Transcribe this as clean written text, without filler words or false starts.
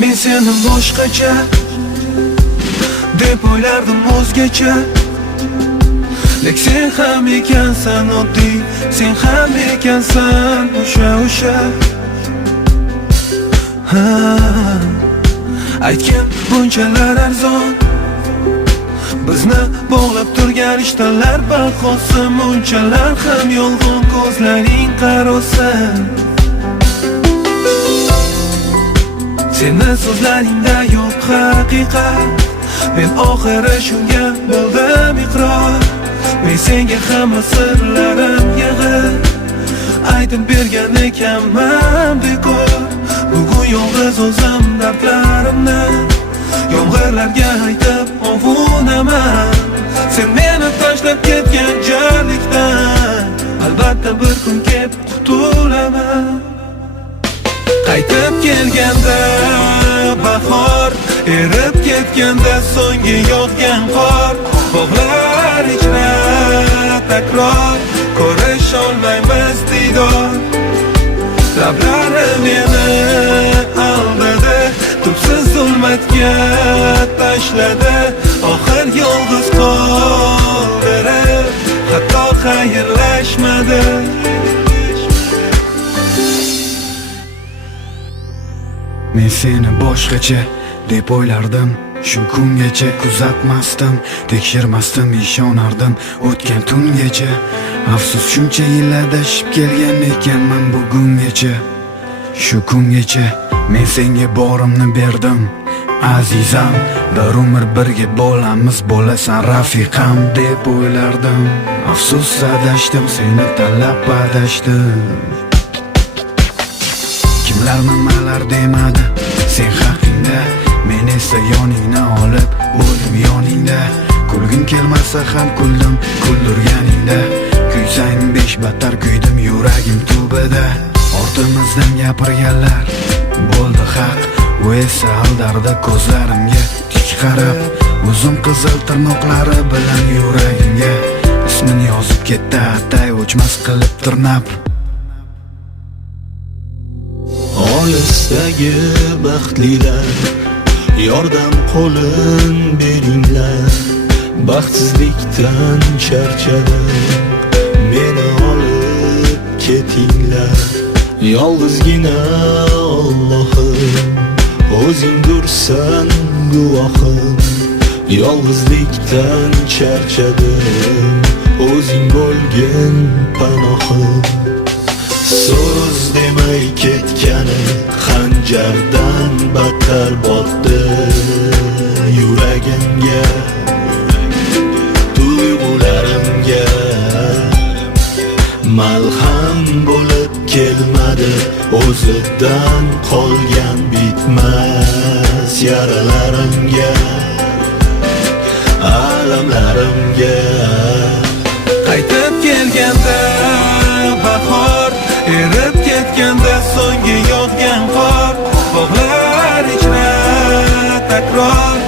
Men seni boshqacha deb o'ylardim o'zgacha. Lek sen ham ekansan oddiy, sen ham ekansan o'sha aytgan bunchalar arzon, bizni bog'lab turgan ishtalar bahosi munchalar ham yolg'on ko'zlaring qarosan. Seni so'zlaringda yo'q haqiqat, men oxiri shunga bo'ldim iqror. Men senga hamma sirlarim yig'ib aytib bergan ekanman bekor. Bugun yolg'iz o'zim dardlarimni yomg'irlarga aytib ovunaman. Sen meni tashlab ketgan jarlikdan albatta bir kun kelib qutulaman. Qaytib kelganda bahor, erib ketganda so'nggi yog'gan qor. Bog'lar ichra takror, ko'rish olmaymiz diydor. Lablari meni aldadi, tubsiz zulmatga tashladi. Oxir yolg'iz qoldirib, hatto xayrlashmadi. Men seni boshqacha deb o'ylardim, shu kungacha kuzatmasdim, tekshirmasdim, ishonardim o'tgan tungacha. Afsus shuncha yil adashib kelgan ekanman bugungacha. Shu kungacha men senga borimni berdim azizam, bir umr birga bo'lamiz, bo'lasan rafiqam deb o'ylardim. Afsus adashdim, seni tanlab adashdim. Kimlar nimalar demadi sen haqingda, men esa yoningni olib o'lim yoningda. Kulgim kelmasa ham kuldim kuldirganingda, kuysang besh battar kuydim yuragim tubida. Ortimizdan gapirganlar bo'ldi haq, u esa aldardi ko'zlarimga tik qarab. Uzun qizil tirnoqlari bilan yuragimga ismini yozib ketdi atay o'chmas qilib tirnab. Olisdagi baxtlilar, yordam qo'lin beringlar. Baxtsizlikdan charchadim, meni olib ketinglar. Yolg'izgina Allohim, o'zingdursan guvohim. Yolg'izlikdan charchadim, o'zing bo'lgin panohim. So'z demay ketgani xanjardan battar botdi yuragimga, tuyg'ularimga. Malham bo'lib kelmadi o'zidan qolgan bitmas yaralarimga, alamlarimga. Qaytib kelganda bahor, erib ketganda so'nggi yog'gan qor. Bog'lar ichra takror,